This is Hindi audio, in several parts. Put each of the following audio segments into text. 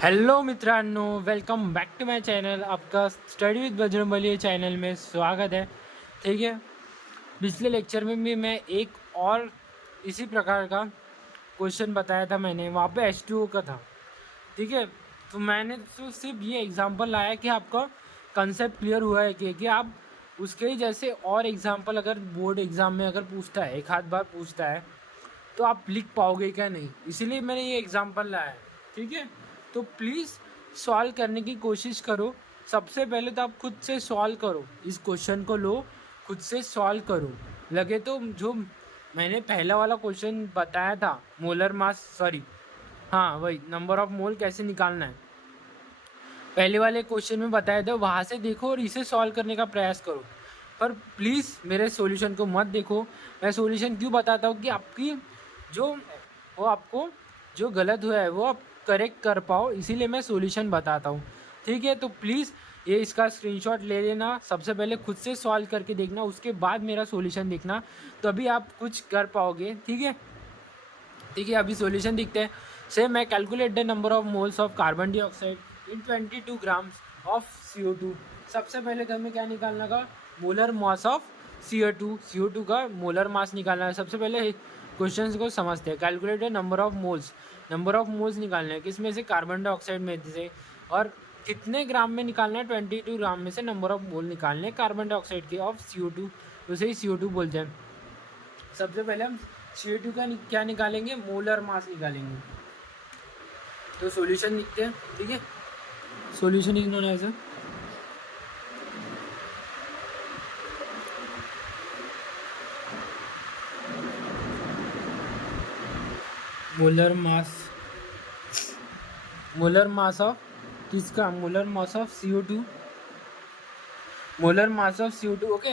हेलो मित्रांनो, welcome back to my channel. आपका स्टडी विद बजरंगबली चैनल में स्वागत है। ठीक है, पिछले लेक्चर में भी मैं एक और इसी प्रकार का क्वेश्चन बताया था। मैंने वहाँ पे H2O का था। ठीक है, तो मैंने तो सिर्फ ये एग्जांपल लाया कि आपका कंसेप्ट क्लियर हुआ है कि आप उसके ही जैसे और एग्जांपल अगर बोर्ड एग्ज़ाम में अगर पूछता है, एक आध बार पूछता है, तो आप लिख पाओगे क्या नहीं, इसीलिए मैंने ये एग्जांपल लाया है। ठीक है, तो प्लीज़ सॉल्व करने की कोशिश करो। सबसे पहले तो आप खुद से सॉल्व करो, इस क्वेश्चन को लो, खुद से सॉल्व करो। लगे तो जो मैंने पहला वाला क्वेश्चन बताया था, मोलर मास, सॉरी, हाँ वही, नंबर ऑफ मोल कैसे निकालना है, पहले वाले क्वेश्चन में बताया था, वहाँ से देखो और इसे सॉल्व करने का प्रयास करो। पर प्लीज़ मेरे सॉल्यूशन को मत देखो। मैं सॉल्यूशन क्यों बताता हूँ कि आपकी जो वो आपको जो गलत हुआ है वो आप करेक्ट कर पाओ, इसीलिए मैं सॉल्यूशन बताता हूँ। ठीक है, तो प्लीज़ ये इसका स्क्रीनशॉट ले लेना। सबसे पहले खुद से सॉल्व करके देखना, उसके बाद मेरा सॉल्यूशन देखना, तभी आप कुछ कर पाओगे। ठीक है, ठीक है, अभी सॉल्यूशन दिखते हैं। से मैं calculate the number of moles of carbon dioxide in 22 grams of CO2। सबसे पहले तो हमें क्या निकालना का, मोलर मास ऑफ CO2 का मोलर मास निकालना है। सबसे पहले क्वेश्चंस को समझते हैं। Calculate the number of moles निकालना है, किस में से, कार्बन डाइऑक्साइड में से, और कितने ग्राम में निकालना है, 22 ग्राम में से नंबर ऑफ मोल निकालने कार्बन डाइऑक्साइड के ऑफ CO2, उसे ही CO2 बोलते हैं। सबसे पहले हम CO2 का क्या निकालेंगे, मोलर मास निकालेंगे। तो सॉल्यूशन लिखते हैं। ठीक है, solution is known as molar mass, molar mass of किसका, molar mass of CO2, molar mass of CO2। Okay,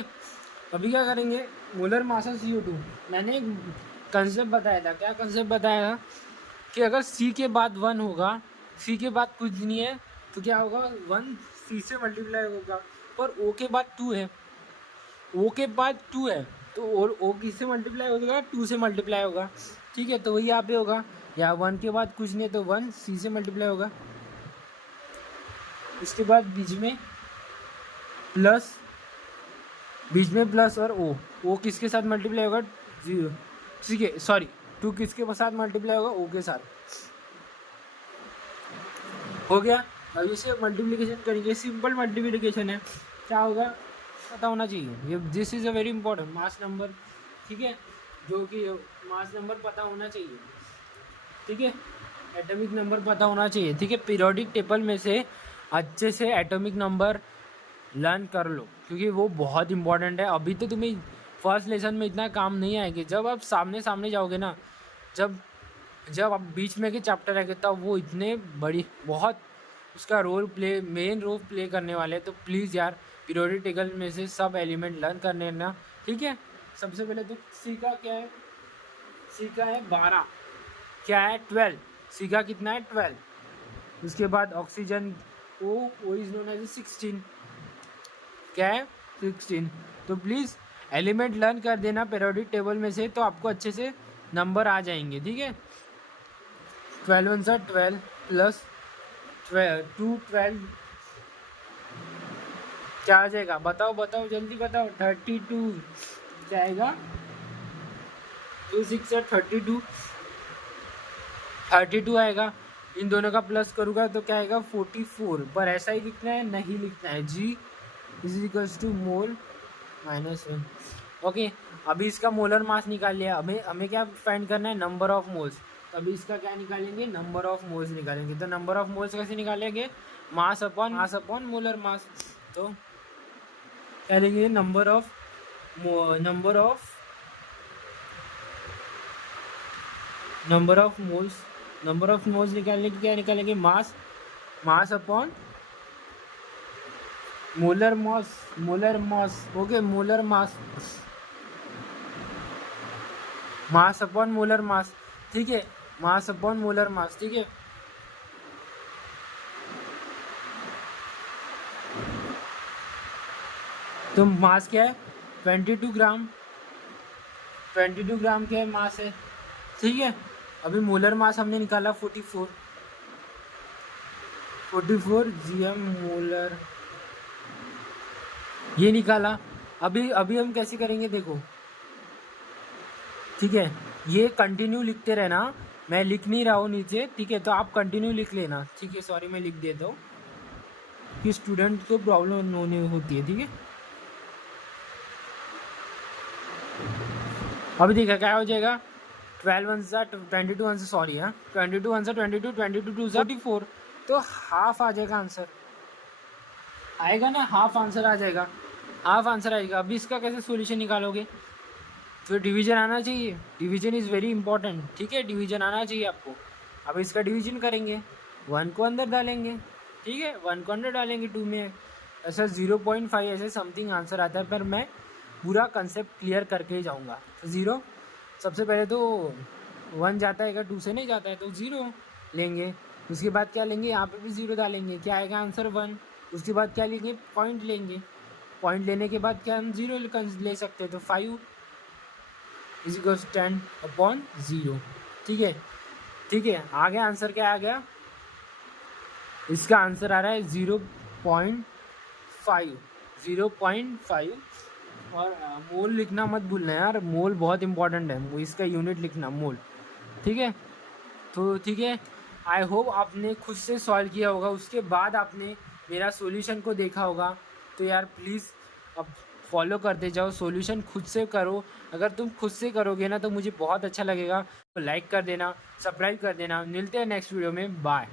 अभी क्या करेंगे, मोलर मास ऑफ CO2, मैंने एक कंसेप्ट बताया था। क्या कंसेप्ट बताया था कि अगर C के बाद 1 होगा, C के बाद कुछ नहीं है, तो क्या होगा, 1 C से मल्टीप्लाई होगा। पर O के बाद 2 है, O के बाद 2 है, तो और O किससे मल्टीप्लाई होगा, 2 से मल्टीप्लाई होगा। ठीक है, तो वही यहाँ पे होगा, या 1 के बाद कुछ नहीं, तो 1 C से मल्टीप्लाई होगा। उसके बाद बीच में प्लस और O किसके साथ मल्टीप्लाई होगा, 0। ठीक है, सॉरी, 2 किसके साथ मल्टीप्लाई होगा, O के साथ। हो गया। अब इसे मल्टीप्लिकेशन करेंगे, सिंपल मल्टीप्लिकेशन है। क्या होगा पता होना चाहिए, ये this is a very important, mass number. ठीक है, जो कि मास नंबर पता होना चाहिए। ठीक है, एटॉमिक नंबर पता होना चाहिए। ठीक है, पीरियोडिक टेबल में से अच्छे से एटॉमिक नंबर लर्न कर लो, क्योंकि वो बहुत इंपॉर्टेंट है। अभी तो तुम्हें फर्स्ट लेसन में इतना काम नहीं आएंगे, जब आप सामने सामने जाओगे ना, जब जब आप बीच में के चैप्टर है तब वो इतने बड़ी बहुत उसका मेन रोल प्ले करने वाले हैं। तो प्लीज़ यार, पीरियोडिक टेबल में से सब एलिमेंट लर्न कर लेना। ठीक है, सबसे पहले तो सी का क्या है, सी का है 12, क्या है 12, सी का कितना है 12। उसके बाद oxygen O is known as 16, क्या है 16। तो प्लीज़ एलिमेंट लर्न कर देना पीरियोडिक टेबल में से, तो आपको अच्छे से नंबर आ जाएंगे। ठीक है, 12 वन सा 12 प्लस 2 12, क्या आ जाएगा, बताओ बताओ जल्दी बताओ, 32 क्या आएगा, 2 6 से 32 आएगा। इन दोनों का प्लस करूँगा तो क्या आएगा, 44। पर ऐसा ही लिखना है, नहीं लिखना है, G is equals to mole -1। Okay, अभी इसका मोलर मास निकाल लिया। हमें क्या फाइंड करना है, नंबर ऑफ मोल्स। तो अभी इसका क्या निकालेंगे, नंबर ऑफ मोल्स निकालेंगे। तो नंबर ऑफ मोल्स कैसे निकालेंगे, मास अपॉन मोलर मास। तो क्या लेंगे, नंबर ऑफ मोल्स निकालने की क्या निकालेंगे, mass upon molar mass. Okay, molar mass upon molar mass. ठीक है, मास अपॉन मोलर मास। ठीक है, तो मास क्या है, 22 ग्राम, 22 ग्राम क्या है, मास है। ठीक है, अभी मोलर मास हमने निकाला 44। 44 GM मोलर ये निकाला। अभी अभी हम कैसे करेंगे देखो, ठीक है, ये कंटिन्यू लिखते रहना, मैं लिख नहीं रहा हूँ नीचे, ठीक है, तो आप कंटिन्यू लिख लेना, ठीक है। सॉरी मैं लिख देता हूँ कि स्टूडेंट को प्रॉब्लम होने होती है, ठीक है। अभी देखा क्या हो जाएगा, 12 वन सा 22 वन से, सॉरी हाँ 22 वन सा 22, 22 टू सा 44, तो हाफ आ जाएगा आंसर, आएगा ना, हाफ आंसर आ जाएगा, हाफ आंसर आएगा। अभी इसका कैसे सॉल्यूशन निकालोगे, फिर डिवीजन आना चाहिए, डिवीजन इज़ वेरी इंपॉर्टेंट, ठीक है, डिवीजन आना चाहिए आपको। अब इसका डिवीजन करेंगे, 1 को अंदर डालेंगे, ठीक है, 1 को अंदर डालेंगे 2 में, ऐसा 0.5 ऐसे समथिंग आंसर आता है, पर मैं पूरा कंसेप्ट क्लियर करके ही जाऊँगा। तो 0 सबसे पहले तो 1 जाता है, अगर 2 से नहीं जाता है तो 0 लेंगे, उसके बाद क्या लेंगे, यहाँ पे भी 0 डालेंगे, क्या आएगा आंसर 1। उसके बाद क्या लेंगे, पॉइंट लेंगे, पॉइंट लेने के बाद क्या हम 0 ले सकते हैं, तो 5 इज इक्वल 10/0, ठीक है, ठीक है। आगे आंसर क्या आ गया, इसका आंसर आ रहा है 0.5, 0.5। और मोल लिखना मत भूलना यार, मोल बहुत इंपॉर्टेंट है, इसका यूनिट लिखना मोल, ठीक है। तो ठीक है, आई होप आपने खुद से सॉल्व किया होगा, उसके बाद आपने मेरा सॉल्यूशन को देखा होगा, तो यार प्लीज़ अब फॉलो करते जाओ, सॉल्यूशन खुद से करो। अगर तुम खुद से करोगे ना तो मुझे बहुत अच्छा लगेगा, तो लाइक कर देना, सब्सक्राइब कर देना। मिलते हैं नेक्स्ट वीडियो में, बाय।